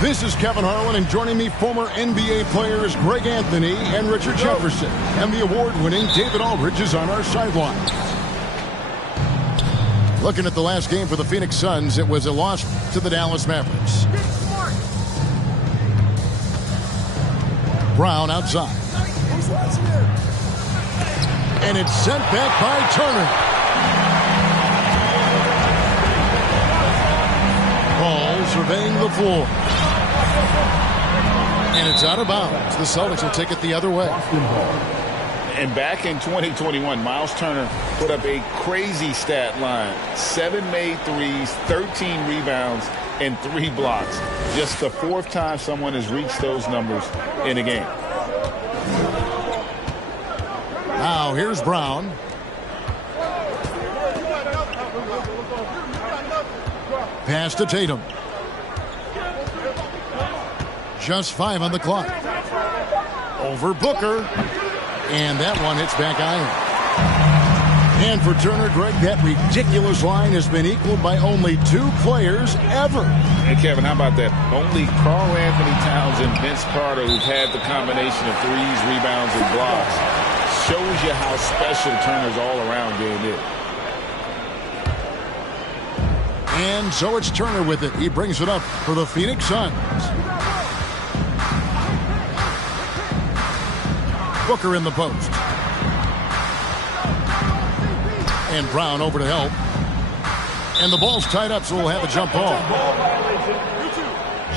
This is Kevin Harlan, and joining me, former NBA players Greg Anthony and Richard Jefferson. And the award-winning David Aldridge is on our sideline. Looking at the last game for the Phoenix Suns, it was a loss to the Dallas Mavericks. Brown outside. And it's sent back by Turner. Paul surveying the floor. And it's out of bounds. The Celtics will take it the other way. And back in 2021, Miles Turner put up a crazy stat line. 7 made threes, 13 rebounds, and 3 blocks. Just the 4th time someone has reached those numbers in a game. Now here's Brown. Pass to Tatum. Just 5 on the clock. Over Booker. And that one hits back iron. And for Turner, Greg, that ridiculous line has been equaled by only 2 players ever. Hey, Kevin, how about that? Only Karl Anthony Towns and Vince Carter, who've had the combination of threes, rebounds, and blocks. Shows you how special Turner's all-around game is. And so it's Turner with it. He brings it up for the Phoenix Suns. Booker in the post. And Brown over to help. And the ball's tied up, so we'll have a jump ball.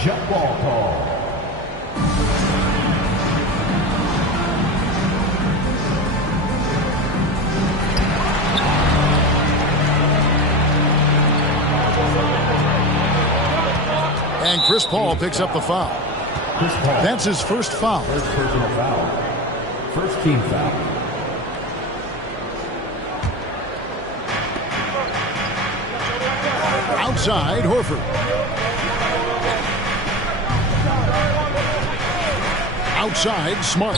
Jump ball call. And Chris Paul picks up the foul. That's his first foul. First personal foul. First team foul. Outside, Horford. Outside, Smart.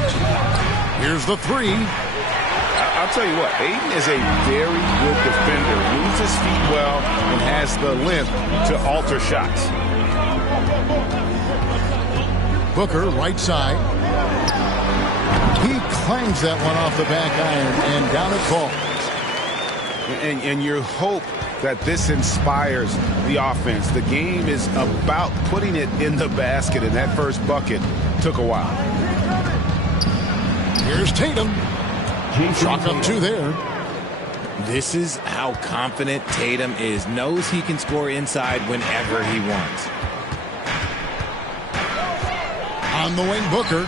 Here's the 3. I'll tell you what, Ayton is a very good defender. Moves his feet well and has the length to alter shots. Booker, right side. He clangs that one off the back iron, and down it falls. And you hope that this inspires the offense. The game is about putting it in the basket, and that first bucket took a while. Here's Tatum. Chalk up 2 there. This is how confident Tatum is. Knows he can score inside whenever he wants. On the wing, Booker.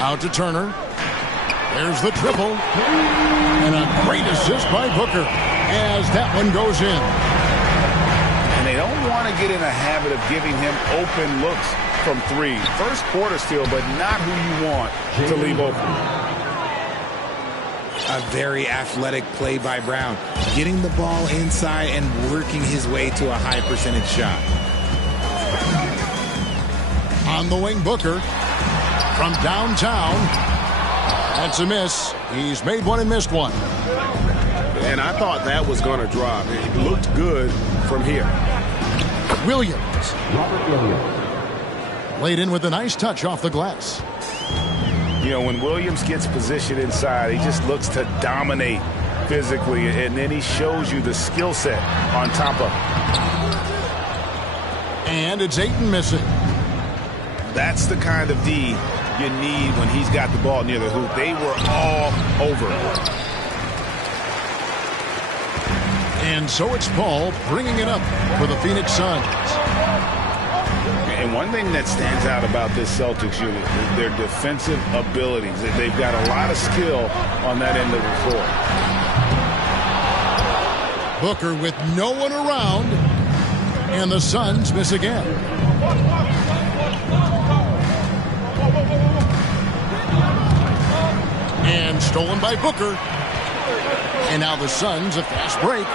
Out to Turner. There's the triple. And a great assist by Booker as that one goes in. And they don't want to get in a habit of giving him open looks from 3. First quarter steal, but not who you want to leave open. A very athletic play by Brown. Getting the ball inside and working his way to a high percentage shot. On the wing, Booker. From downtown. That's a miss. He's made one and missed one. And I thought that was going to drop. It looked good from here. Williams. Robert Williams. Laid in with a nice touch off the glass. You know, when Williams gets positioned inside, he just looks to dominate physically, and then he shows you the skill set on top of it. And it's Ayton missing. That's the kind of D you need when he's got the ball near the hoop. They were all over it. And so it's Paul bringing it up for the Phoenix Suns. And one thing that stands out about this Celtics unit is their defensive abilities. They've got a lot of skill on that end of the floor. Booker with no one around. And the Suns miss again. And stolen by Booker. And now the Suns a fast break.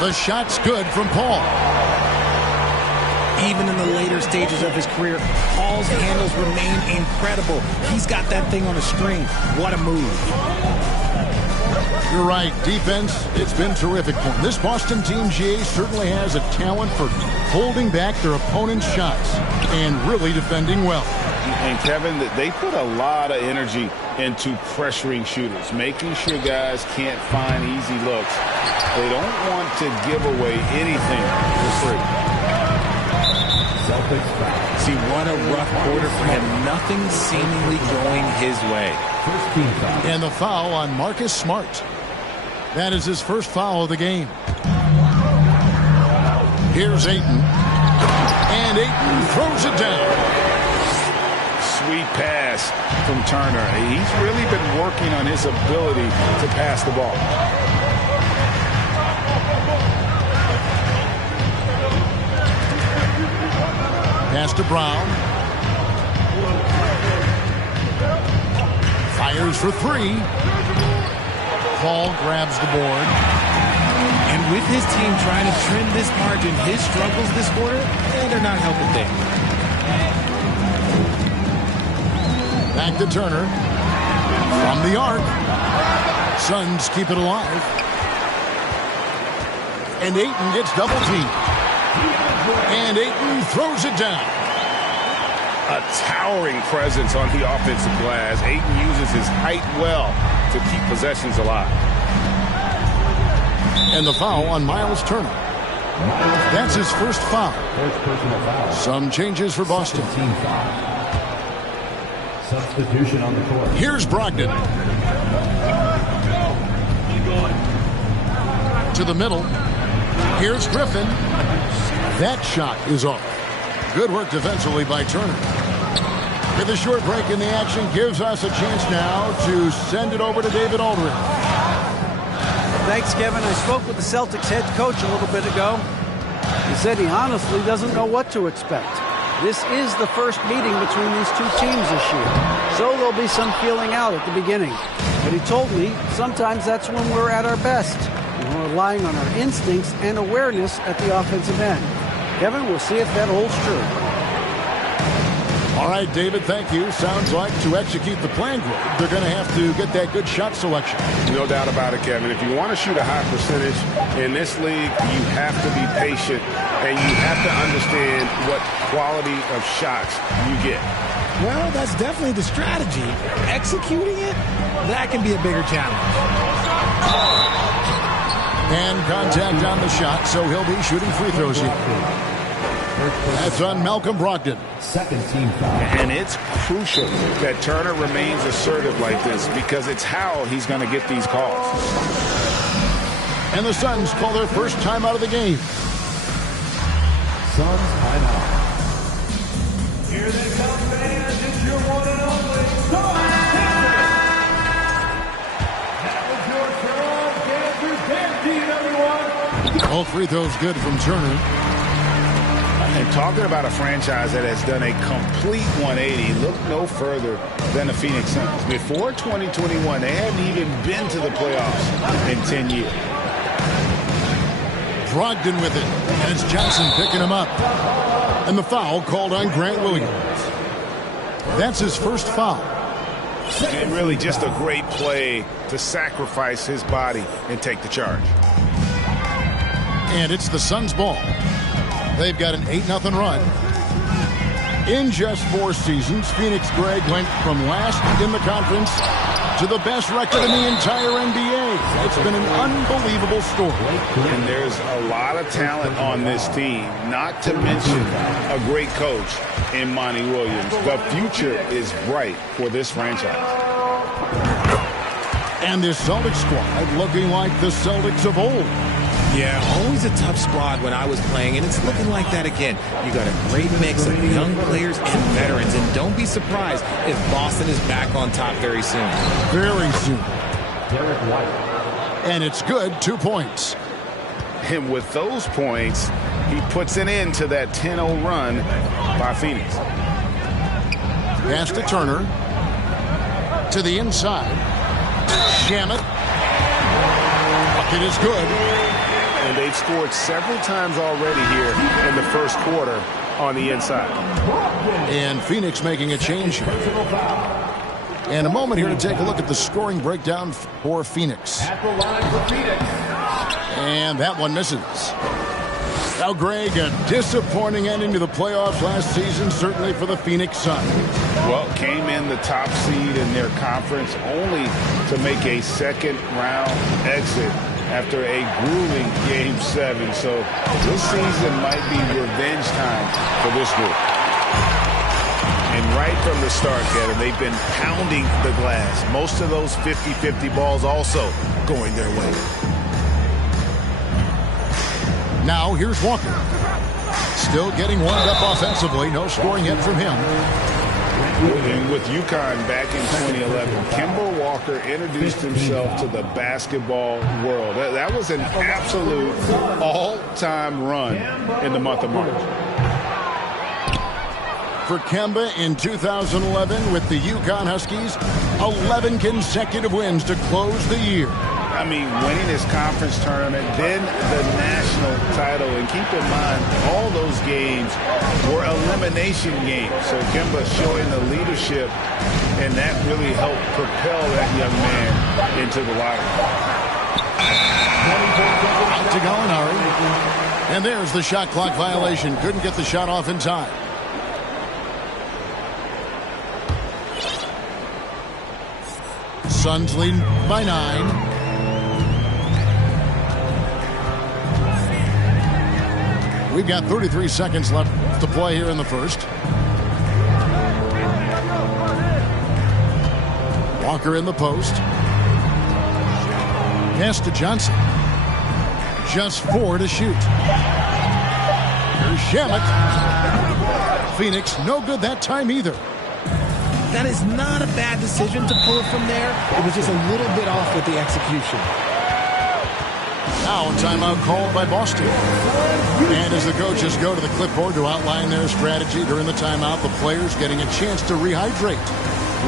The shot's good from Paul. Even in the later stages of his career, Paul's handles remain incredible. He's got that thing on a string. What a move. You're right. Defense, it's been terrific for them. This Boston team, GA, certainly has a talent for holding back their opponent's shots and really defending well. And Kevin, they put a lot of energy into pressuring shooters, making sure guys can't find easy looks. They don't want to give away anything for free. Celtics foul. See, what a rough quarter for him. Nothing seemingly going his way. First team foul. And the foul on Marcus Smart. That is his first foul of the game. Here's Ayton. And Ayton throws it down. Sweet pass from Turner. He's really been working on his ability to pass the ball. Pass to Brown. Fires for three. Paul grabs the board. And with his team trying to trim this margin, his struggles this quarter, they're not helping things. Back to Turner. From the arc. Suns keep it alive. And Ayton gets double teamed. And Ayton throws it down. A towering presence on the offensive glass. Ayton uses his height well to keep possessions alive. And the foul on Miles Turner. That's his first foul. First personal foul. Some changes for Boston. Second team foul. Substitution on the court. Here's Brogdon. To the middle. Here's Griffin. That shot is off. Good work defensively by Turner. With a short break in the action gives us a chance now to send it over to David Aldridge. Thanks, Kevin. I spoke with the Celtics head coach a little bit ago. He said he honestly doesn't know what to expect. This is the first meeting between these two teams this year, so there'll be some feeling out at the beginning. But he told me sometimes that's when we're at our best, and we're relying on our instincts and awareness at the offensive end. Kevin, we'll see if that holds true. All right, David, thank you. Sounds like to execute the plan, they're going to have to get that good shot selection. No doubt about it, Kevin. If you want to shoot a high percentage in this league, you have to be patient and you have to understand what quality of shots you get. Well, that's definitely the strategy. Executing it, that can be a bigger challenge. And contact on the shot, so he'll be shooting free throws here. That's on Malcolm Brogdon. Second team foul. And it's crucial that Turner remains assertive like this because it's how he's going to get these calls. And the Suns call their first time out of the game. Suns timeout. Here they come, fans. It's your one and only That was your turn. Get your team, everyone. All free throws good from Turner. And talking about a franchise that has done a complete 180, look no further than the Phoenix Suns. Before 2021, they hadn't even been to the playoffs in 10 years. Brogdon with it. And it's Johnson picking him up. And the foul called on Grant Williams. That's his first foul. And really just a great play to sacrifice his body and take the charge. And it's the Suns' ball. They've got an 8-0 run. In just 4 seasons, Phoenix, Greg, went from last in the conference to the best record in the entire NBA. It's been an unbelievable story. And there's a lot of talent on this team, not to mention a great coach in Monty Williams. The future is bright for this franchise. And this Celtics squad looking like the Celtics of old. Yeah, always a tough squad when I was playing, and it's looking like that again. You got a great mix of young players and veterans, and don't be surprised if Boston is back on top very soon. Very soon. Derek White. And it's good, 2 points. And with those points, he puts an end to that 10-0 run by Phoenix. Pass to Turner. To the inside. Shamet. Bucket is good. And they've scored several times already here in the first quarter on the inside. And Phoenix making a change. And a moment here to take a look at the scoring breakdown for Phoenix. At the line for Phoenix. And that one misses. Now, Greg, a disappointing ending to the playoffs last season, certainly for the Phoenix Suns. Well, came in the top seed in their conference only to make a second-round exit after a grueling Game 7. So this season might be revenge time for this group. And right from the start, Kevin, they've been pounding the glass. Most of those 50-50 balls also going their way. Now, here's Walker. Still getting warmed up offensively. No scoring yet from him. And with UConn back in 2011, Kemba Walker introduced himself to the basketball world. That was an absolute all-time run in the month of March. For Kemba in 2011 with the UConn Huskies, 11 consecutive wins to close the year. I mean, winning this conference tournament, then the national title. And keep in mind, all those games were elimination games. So Kemba showing the leadership, and that really helped propel that young man into the lottery. Out to Gallinari. And there's the shot clock violation. Couldn't get the shot off in time. Suns lead by 9. We've got 33 seconds left to play here in the first. Walker in the post. Pass to Johnson. Just 4 to shoot. Here's Shamet. Phoenix no good that time either. That is not a bad decision to pull it from there. It was just a little bit off with the execution. Now a timeout called by Boston. And as the coaches go to the clipboard to outline their strategy during the timeout, the players getting a chance to rehydrate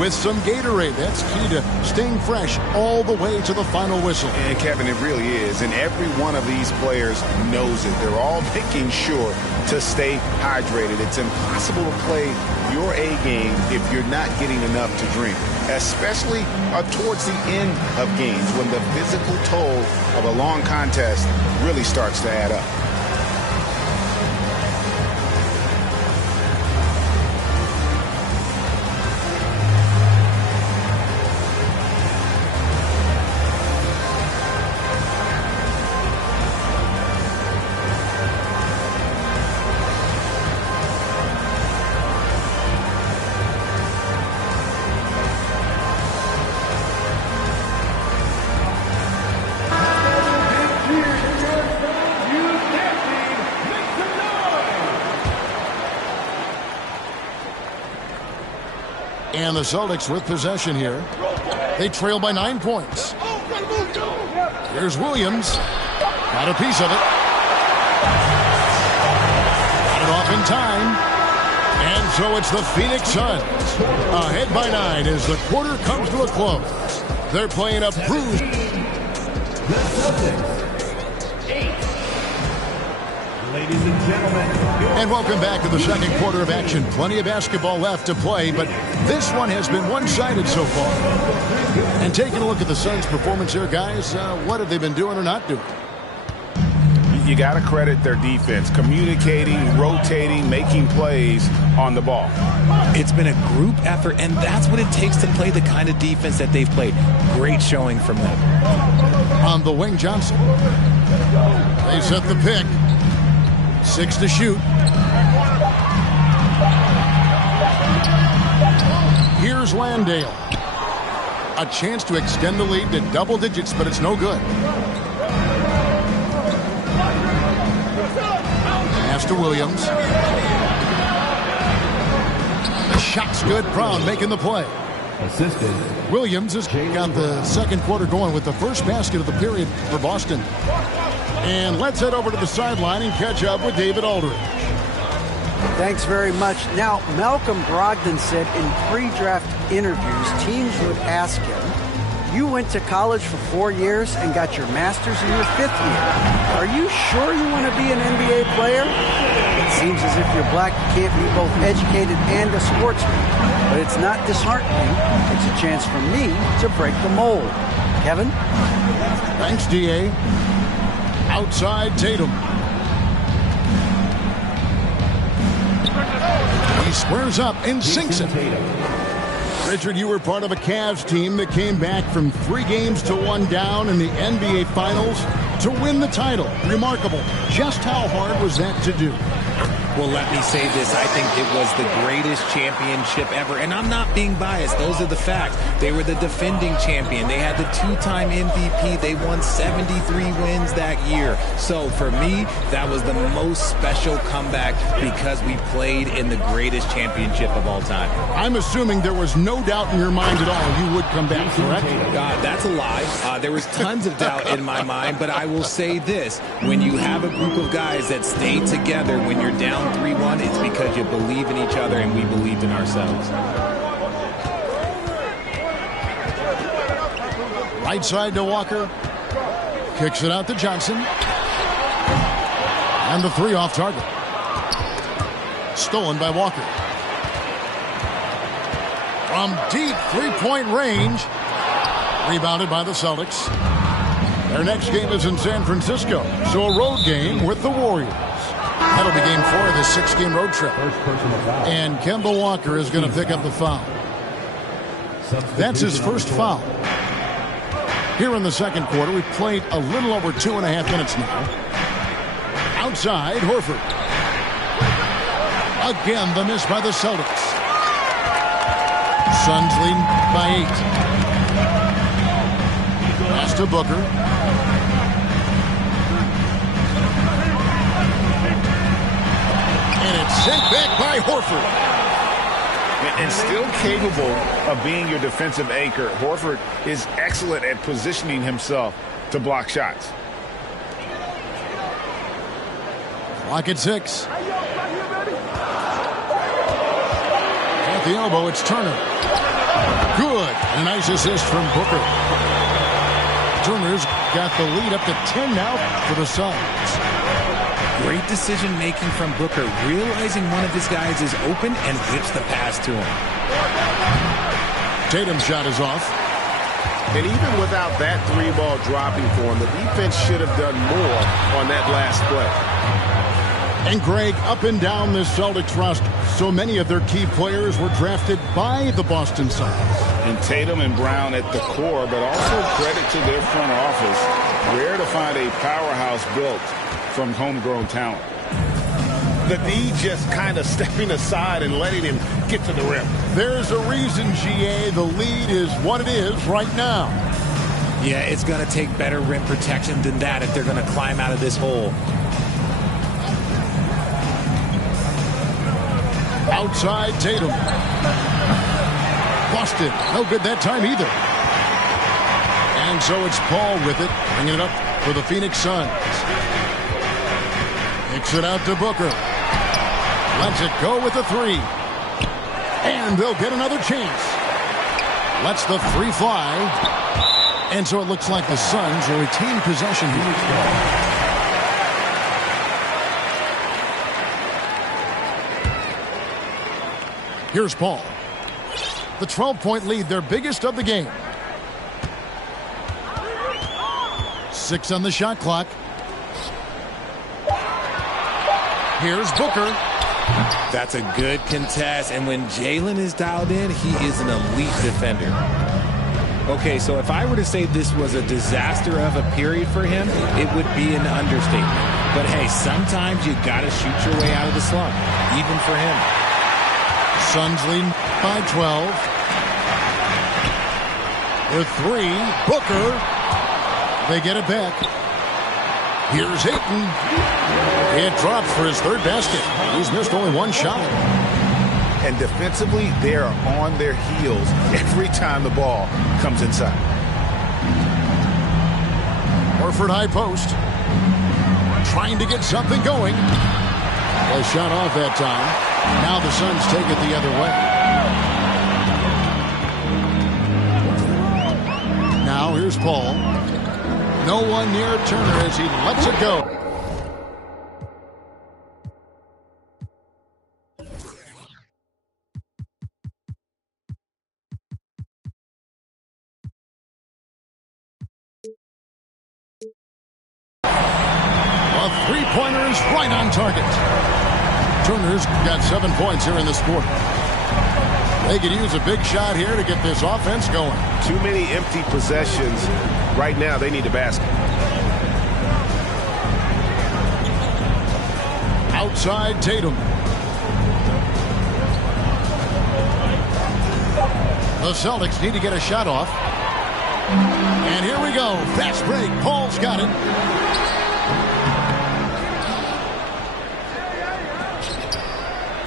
with some Gatorade. That's key to staying fresh all the way to the final whistle. And Kevin, it really is. And every one of these players knows it. They're all making sure to stay hydrated. It's impossible to play your A game if you're not getting enough to drink, especially towards the end of games when the physical toll of a long contest really starts to add up. And the Celtics with possession here. They trail by 9 points. Here's Williams. Got a piece of it. Got it off in time. And so it's the Phoenix Suns ahead by 9 as the quarter comes to a close. They're playing a bruised. Ladies and gentlemen. And welcome back to the second quarter of action. Plenty of basketball left to play, but this one has been one-sided so far. And taking a look at the Suns' performance here, guys, what have they been doing or not doing? You got to credit their defense, communicating, rotating, making plays on the ball. It's been a group effort, and that's what it takes to play the kind of defense that they've played. Great showing from them. On the wing, Johnson. They set the pick. 6 to shoot. Here's Landale. A chance to extend the lead to double digits, but it's no good. Pass to Williams. The shot's good. Brown making the play. Assisted. Williams has got the second quarter going with the first basket of the period for Boston. And let's head over to the sideline and catch up with David Aldridge. Thanks very much. Now, Malcolm Brogdon said in pre-draft interviews, teams would ask him, you went to college for 4 years and got your master's in your 5th year. Are you sure you want to to be an NBA player? It seems as if you're black, you can't be both educated and a sportsman. But it's not disheartening. It's a chance for me to break the mold. Kevin? Thanks, D.A. Outside Tatum. He squares up and sinks it. Richard, you were part of a Cavs team that came back from 3 games to 1 down in the NBA Finals to win the title. Remarkable. Just how hard was that to do? Well, let me say this. I think it was the greatest championship ever. And I'm not being biased. Those are the facts. They were the defending champion. They had the 2-time MVP. They won 73 wins that year. So for me, that was the most special comeback because we played in the greatest championship of all time. I'm assuming there was no doubt in your mind at all you would come back, correct? That's a lie. There was tons of doubt in my mind, but I will say this. When you have a group of guys that stay together when you're down 3-1, it's because you believe in each other and we believed in ourselves. Right side to Walker. Kicks it out to Johnson. And the 3 off target. Stolen by Walker. From deep 3-point range. Rebounded by the Celtics. Their next game is in San Francisco, so a road game with the Warriors. That'll be game 4 of this 6-game road trip. And Kemba Walker is going to pick up the foul. That's his first foul. Here in the second quarter, we've played a little over 2.5 minutes now. Outside, Horford. Again, the miss by the Celtics. Suns lead by 8. Pass to Booker. And it's sent back by Horford. And still capable of being your defensive anchor, Horford is excellent at positioning himself to block shots. Clock at 6. At the elbow, it's Turner. Good. A nice assist from Booker. Turner's got the lead up to 10 now for the Suns. Great decision-making from Booker, realizing one of his guys is open and whips the pass to him. Tatum's shot is off. And even without that 3-ball dropping for him, the defense should have done more on that last play. And Greg, up and down this Celtics roster, so many of their key players were drafted by the Boston Celtics. And Tatum and Brown at the core, but also credit to their front office. Rare to find a powerhouse built from homegrown talent. The D just kind of stepping aside and letting him get to the rim. There's a reason, GA, the lead is what it is right now. Yeah, it's going to take better rim protection than that if they're going to climb out of this hole. Outside Tatum. Busted. No good that time either. And so it's Paul with it, bringing it up for the Phoenix Suns. Kicks it out to Booker. Lets it go with the 3. And they'll get another chance. Lets the 3 fly. And so it looks like the Suns will retain possession here. Here's Paul. The 12-point lead, their biggest of the game. 6 on the shot clock. Here's Booker. That's a good contest, and when Jalen is dialed in, he is an elite defender. Okay, so if I were to say this was a disaster of a period for him, it would be an understatement. But hey, sometimes you gotta shoot your way out of the slump, even for him. Suns lead by 12. With 3, Booker. They get it back. Here's Ayton. It drops for his 3rd basket. He's missed only 1 shot. And defensively, they are on their heels every time the ball comes inside. Horford high post. Trying to get something going. A shot off that time. Now the Suns take it the other way. Now here's Paul. No one near Turner as he lets it go. three-pointer is right on target. Turner's got 7 points here in this quarter. They could use a big shot here to get this offense going. Too many empty possessions. Right now, they need a basket. Outside Tatum. The Celtics need to get a shot off. And here we go. Fast break. Paul's got it.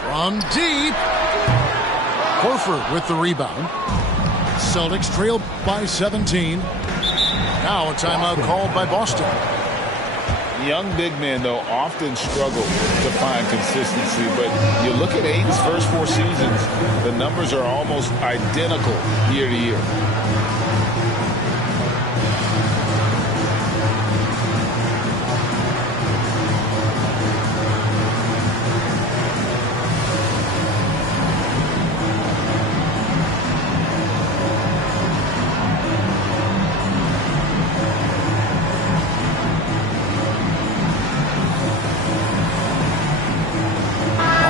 From deep. Horford with the rebound. Celtics trail by 17. Now a timeout called by Boston. Young big men, though, often struggle to find consistency. But you look at Ayton's first 4 seasons, the numbers are almost identical year to year.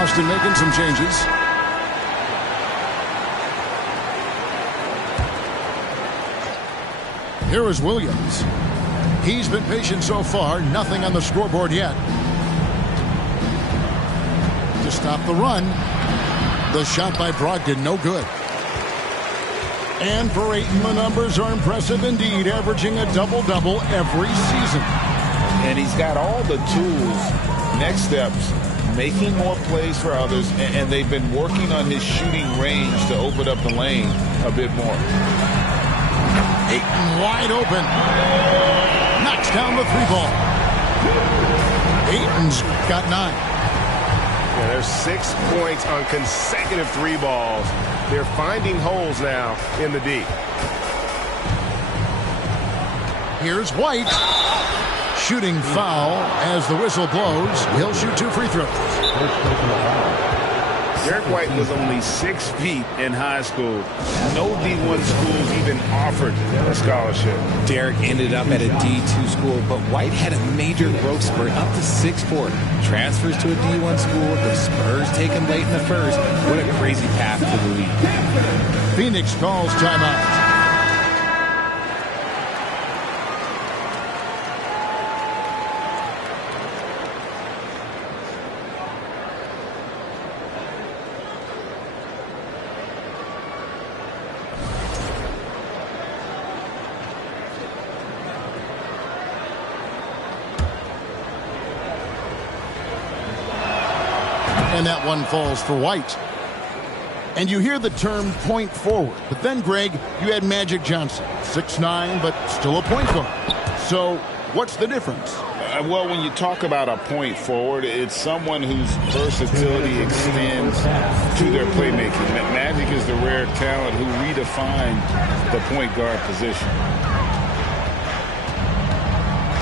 Boston making some changes. Here is Williams. He's been patient so far. Nothing on the scoreboard yet. To stop the run. The shot by Brogdon, no good. And for Ayton, the numbers are impressive indeed, averaging a double-double every season. And he's got all the tools. Next steps, making more plays for others, and they've been working on his shooting range to open up the lane a bit more. Ayton wide open. Knocks down the 3-ball. Ayton's got 9. Yeah, there's 6 points on consecutive 3 balls. They're finding holes now in the D. Here's White. Shooting foul as the whistle blows. He'll shoot 2 free throws. Derek White was only 6 feet in high school. No D1 schools even offered a scholarship. Derek ended up at a D2 school, but White had a major growth spurt up to 6'4". Transfers to a D1 school. The Spurs take him late in the first. What a crazy path to the league. Phoenix calls timeout. And that one falls for White. And you hear the term point forward. But then, Greg, you had Magic Johnson. 6'9", but still a point guard. So what's the difference? Well, when you talk about a point forward, it's someone whose versatility extends to their playmaking. Magic is the rare talent who redefined the point guard position.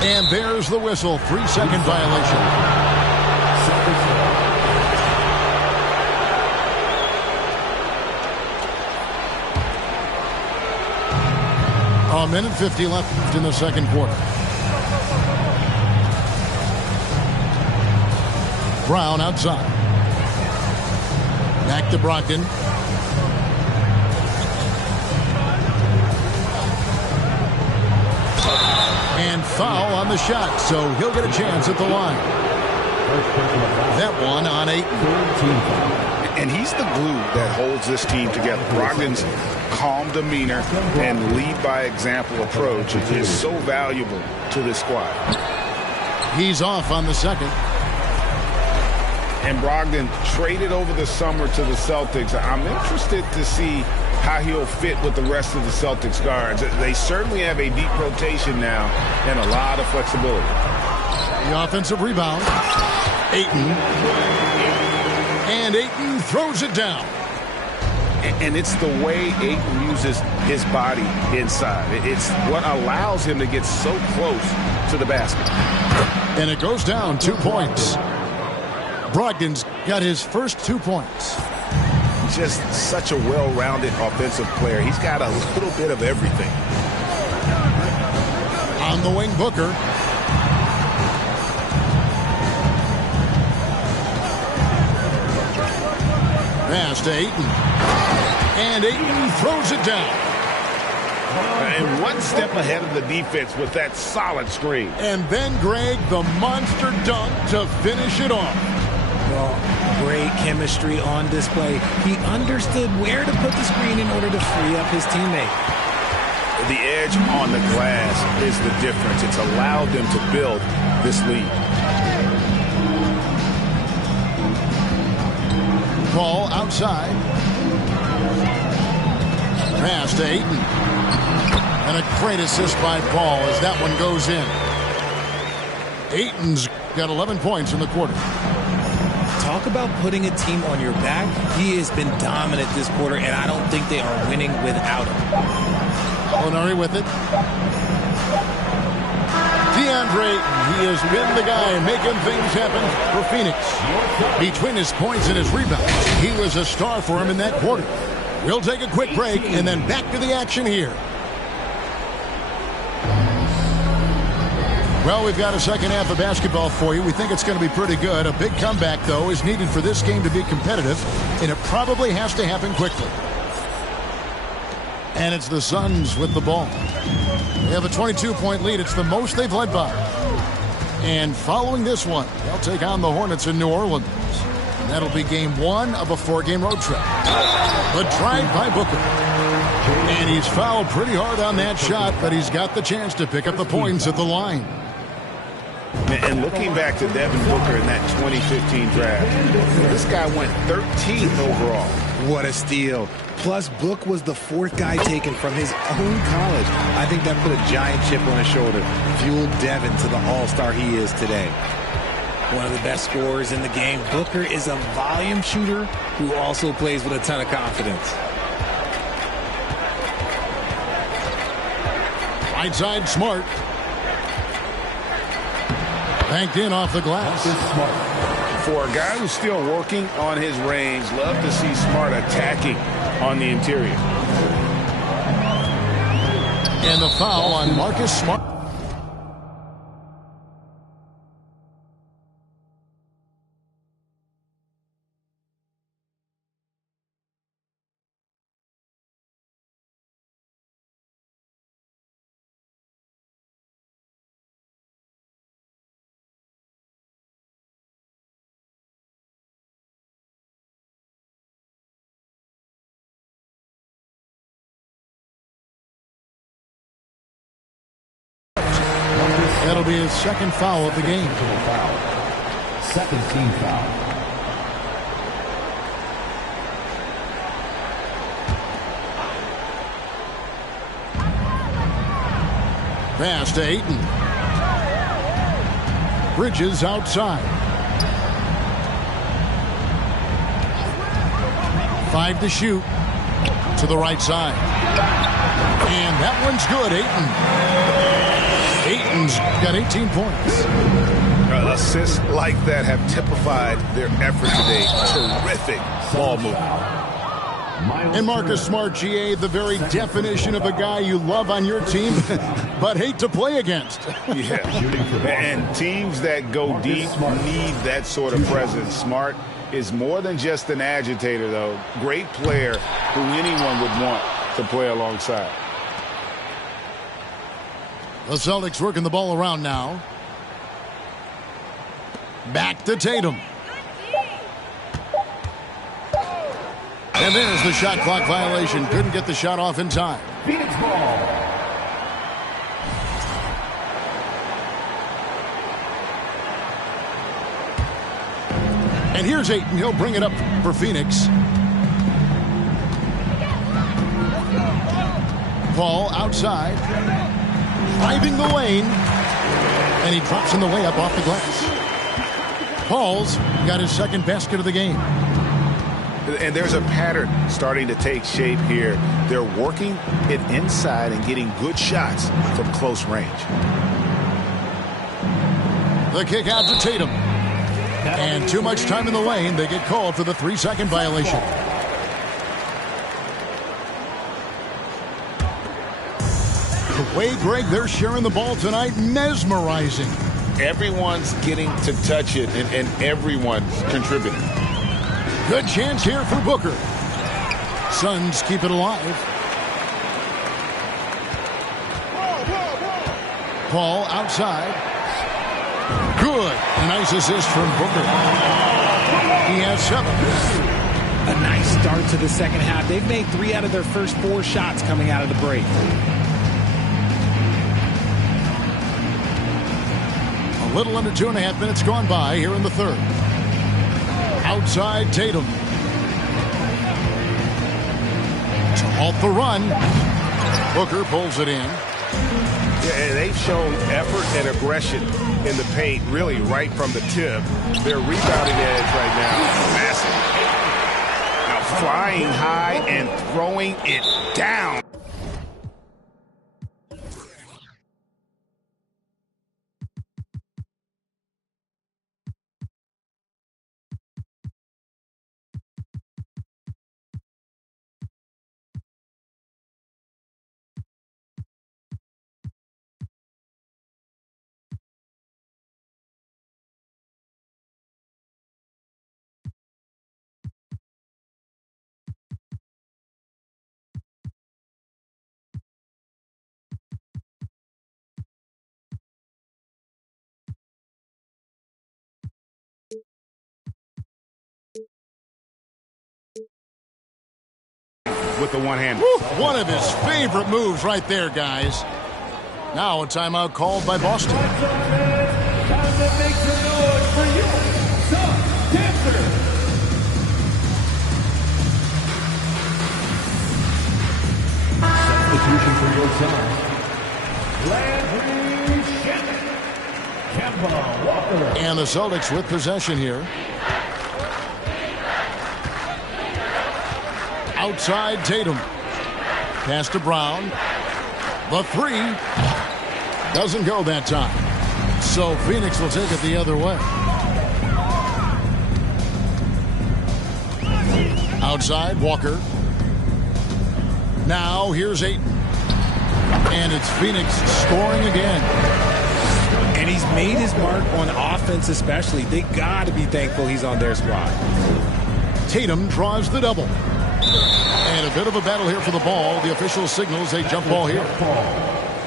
And there's the whistle. 3-second violation. A minute 50 left in the second quarter. Brown outside. Back to Brogdon. And foul on the shot, so he'll get a chance at the line. That one on 8. And he's the glue that holds this team together. Brogdon's calm demeanor and lead by example approach is so valuable to this squad. He's off on the second. And Brogdon traded over the summer to the Celtics. I'm interested to see how he'll fit with the rest of the Celtics guards. They certainly have a deep rotation now and a lot of flexibility. The offensive rebound. Ayton. And Ayton throws it down. And it's the way Ayton uses his body inside. It's what allows him to get so close to the basket. And it goes down 2 points. Brogdon's got his first 2 points. Just such a well-rounded offensive player. He's got a little bit of everything. On the wing, Booker. Pass to Ayton. And Ayton throws it down. And one step ahead of the defense with that solid screen. And then, Greg, the monster dunk to finish it off. Well, great chemistry on display. He understood where to put the screen in order to free up his teammate. The edge on the glass is the difference. It's allowed them to build this lead. Ball outside. Pass to Ayton. And a great assist by Paul as that one goes in. Ayton's got 11 points in the quarter. Talk about putting a team on your back. He has been dominant this quarter, and I don't think they are winning without him. Molinari with it. DeAndre, he has been the guy making things happen for Phoenix. Between his points and his rebounds, he was a star for him in that quarter. We'll take a quick break and then back to the action here. Well, we've got a second half of basketball for you. We think it's going to be pretty good. A big comeback, though, is needed for this game to be competitive, and it probably has to happen quickly. And it's the Suns with the ball. They have a 22-point lead. It's the most they've led by. And following this one, they'll take on the Hornets in New Orleans. And that'll be game one of a 4-game road trip. The drive by Booker. And he's fouled pretty hard on that shot, but he's got the chance to pick up the points at the line. And looking back to Devin Booker in that 2015 draft, this guy went 13th overall. What a steal. Plus, Book was the fourth guy taken from his own college. I think that put a giant chip on his shoulder, fueled Devin to the all-star he is today. One of the best scorers in the game. Booker is a volume shooter who also plays with a ton of confidence. Right side, Smart. Banked in off the glass. For a guy who's still working on his range, love to see Smart attacking on the interior. And the foul on Marcus Smart. That'll be his second foul of the game. Second team foul. Pass to Ayton. Bridges outside. 5 to shoot. To the right side. And that one's good, Ayton. Ayton's got 18 points. Assists like that have typified their effort today. Terrific ball movement. And Marcus Smart, GA, the very definition of a guy you love on your team, but hate to play against. Yeah, and teams that go deep need that sort of presence. Smart is more than just an agitator, though. Great player who anyone would want to play alongside. The Celtics working the ball around now. Back to Tatum. And there's the shot clock violation. Couldn't get the shot off in time. Phoenix ball. And here's Ayton. He'll bring it up for Phoenix. Ball outside. Driving the lane. And he drops in the layup off the glass. Paul's got his second basket of the game. And there's a pattern starting to take shape here. They're working it inside and getting good shots from close range. The kick out to Tatum. And too much time in the lane. They get called for the 3-second violation. The way, Greg, they're sharing the ball tonight, mesmerizing. Everyone's getting to touch it, and everyone's contributing. Good chance here for Booker. Suns keep it alive. Paul outside. Good. A nice assist from Booker. He has 7. A nice start to the second half. They've made 3 out of their first 4 shots coming out of the break. A little under 2.5 minutes gone by here in the third. Outside Tatum. To halt the run. Booker pulls it in. Yeah, and they've shown effort and aggression in the paint, really right from the tip. Their rebounding edge right now, massive. Now flying high and throwing it down. With the one-hander. One of his favorite moves right there, guys. Now a timeout called by Boston. Time to make some noise for you, Suns Dancers. Substitution for your Suns. Landry Shamet. Kemba Walker. And the Celtics with possession here. Outside Tatum. Pass to Brown. The 3 doesn't go that time. So Phoenix will take it the other way. Outside Walker. Now here's Ayton. And it's Phoenix scoring again. And he's made his mark on offense especially. They got to be thankful he's on their squad. Tatum draws the double. And a bit of a battle here for the ball. The official signals a jump ball here.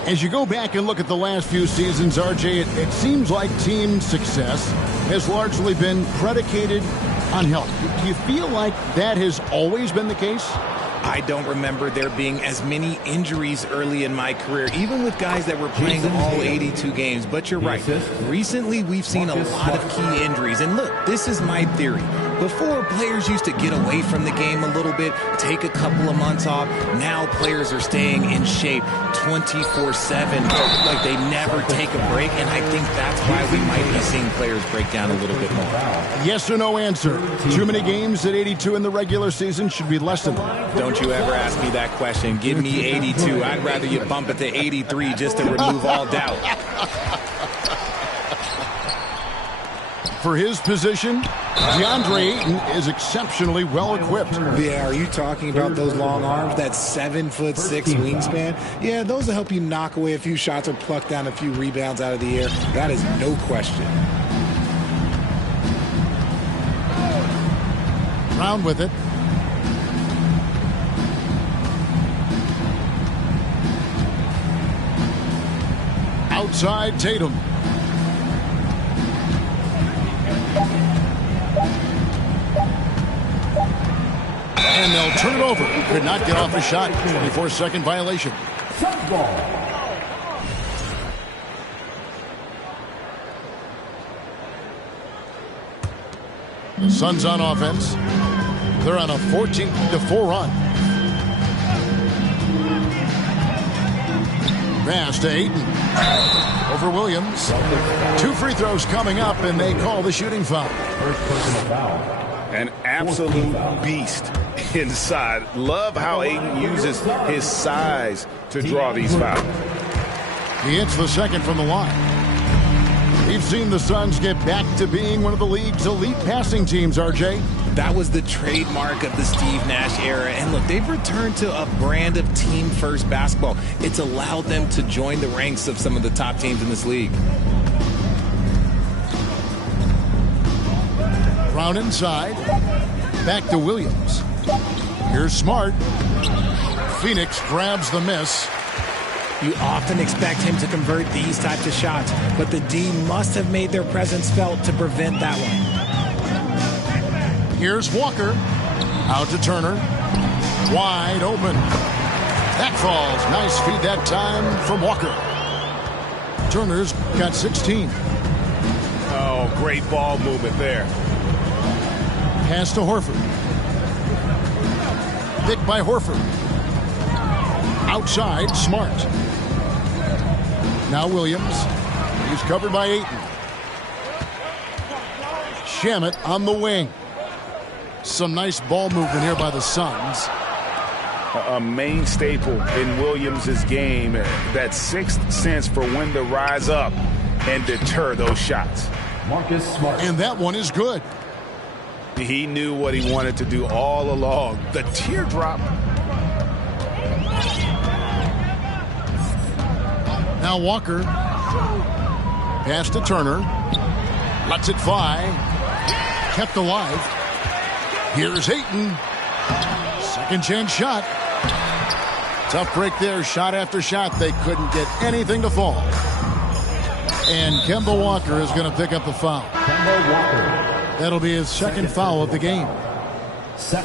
As you go back and look at the last few seasons, RJ, it seems like team success has largely been predicated on health. Do you feel like that has always been the case? I don't remember there being as many injuries early in my career, even with guys that were playing all 82 games. But you're right. Recently, we've seen a lot of key injuries. And look, this is my theory. Before, players used to get away from the game a little bit, take a couple of months off. Now players are staying in shape 24/7, like they never take a break. And I think that's why we might be seeing players break down a little bit more. Yes or no answer. Too many games at 82 in the regular season should be less than that. Don't you ever ask me that question. Give me 82. I'd rather you bump it to 83 just to remove all doubt. For his position, DeAndre Ayton is exceptionally well equipped. Yeah, are you talking about those long arms, that 7'6" wingspan? Yeah, those will help you knock away a few shots or pluck down a few rebounds out of the air. That is no question. Brown with it. Outside Tatum. And they'll turn it over. Could not get off a shot. 24-second violation. The Suns on offense. They're on a 14-4 run. Pass to Ayton. Over Williams. 2 free throws coming up, and they call the shooting foul. First personal foul. An absolute beast inside. Love how Ayton uses his size to draw these fouls. He hits the second from the line. We've seen the Suns get back to being one of the league's elite passing teams, RJ. That was the trademark of the Steve Nash era. And look, they've returned to a brand of team-first basketball. It's allowed them to join the ranks of some of the top teams in this league. Brown inside. Back to Williams. Here's Smart. Phoenix grabs the miss. You often expect him to convert these types of shots, but the D must have made their presence felt to prevent that one. Here's Walker. Out to Turner. Wide open. That falls. Nice feed that time from Walker. Turner's got 16. Oh, great ball movement there. Pass to Horford. Pick by Horford. Outside, Smart. Now Williams. He's covered by Ayton. Shamet on the wing. Some nice ball movement here by the Suns. A main staple in Williams' game, that sixth sense for when to rise up and deter those shots. Marcus Smart. And that one is good. He knew what he wanted to do all along. The teardrop. Now Walker. Pass to Turner. Lets it fly. Kept alive. Here's Ayton. Second chance shot. Tough break there. Shot after shot. They couldn't get anything to fall. And Kemba Walker is going to pick up the foul. Kemba Walker. That'll be his second foul of the game.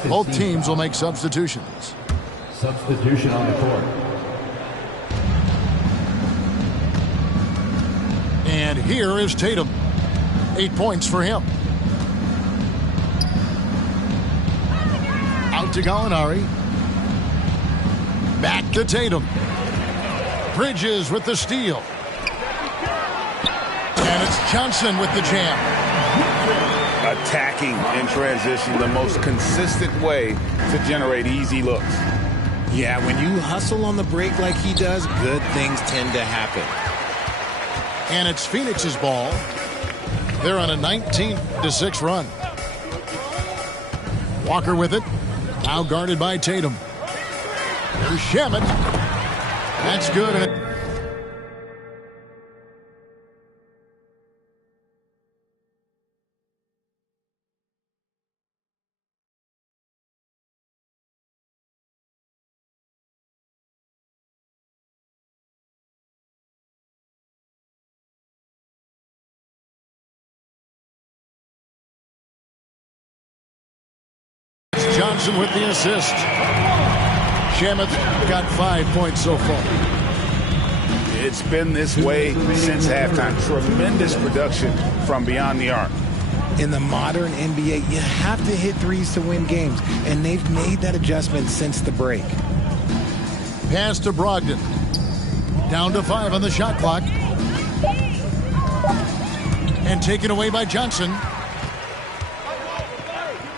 Both teams will make substitutions. Substitution on the court. And here is Tatum. 8 points for him. Out to Gallinari. Back to Tatum. Bridges with the steal. And it's Johnson with the jam. Attacking in transition, the most consistent way to generate easy looks. Yeah, when you hustle on the break like he does, good things tend to happen. And it's Phoenix's ball. They're on a 19-6 run. Walker with it. Now guarded by Tatum. Here's Shamet. That's good. Johnson with the assist. Shamet got 5 points so far. It's been this way since halftime. Tremendous production from beyond the arc. In the modern NBA, you have to hit threes to win games, and they've made that adjustment since the break. Pass to Brogdon. Down to 5 on the shot clock. And taken away by Johnson.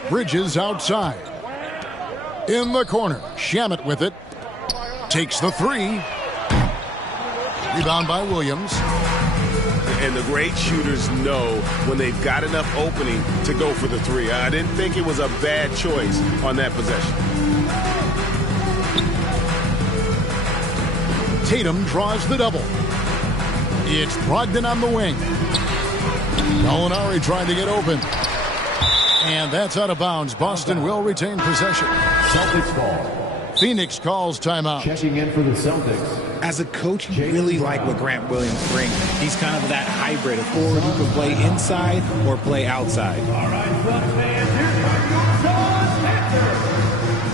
Bridges outside. In the corner. Shamet with it. Takes the three. Rebound by Williams. And the great shooters know when they've got enough opening to go for the three. I didn't think it was a bad choice on that possession. Tatum draws the double. It's Brogdon on the wing. Gallinari trying to get open. And that's out of bounds. Boston will retain possession. Celtics ball. Phoenix calls timeout. Checking in for the Celtics. As a coach, you really like what Grant Williams brings. He's kind of that hybrid, a forward who can play inside or play outside. All right,